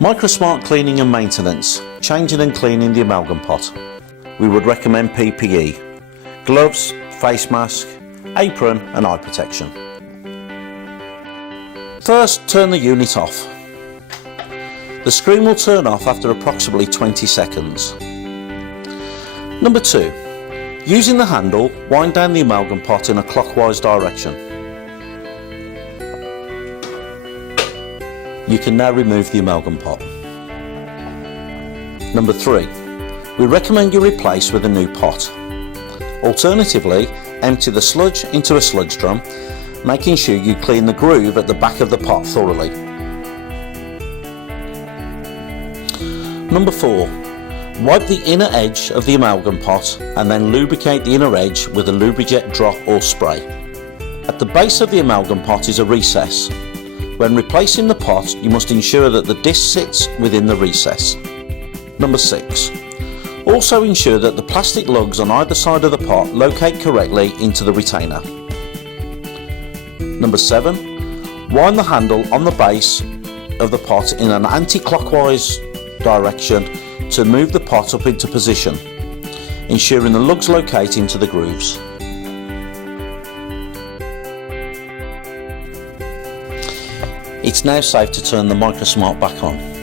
Microsmart cleaning and maintenance, changing and cleaning the amalgam pot. We would recommend PPE, gloves, face mask, apron and eye protection. First, turn the unit off. The screen will turn off after approximately 20 seconds. Number 2. Using the handle, wind down the amalgam pot in a clockwise direction. You can now remove the amalgam pot. Number 3. We recommend you replace with a new pot. Alternatively, empty the sludge into a sludge drum, making sure you clean the groove at the back of the pot thoroughly. Number 4. Wipe the inner edge of the amalgam pot and then lubricate the inner edge with a Lubrijet drop or spray. At the base of the amalgam pot is a recess. When replacing the pot, you must ensure that the disc sits within the recess. Number 6. Also ensure that the plastic lugs on either side of the pot locate correctly into the retainer. Number 7. Wind the handle on the base of the pot in an anti-clockwise direction to move the pot up into position, ensuring the lugs locate into the grooves. It's now safe to turn the Microsmart back on.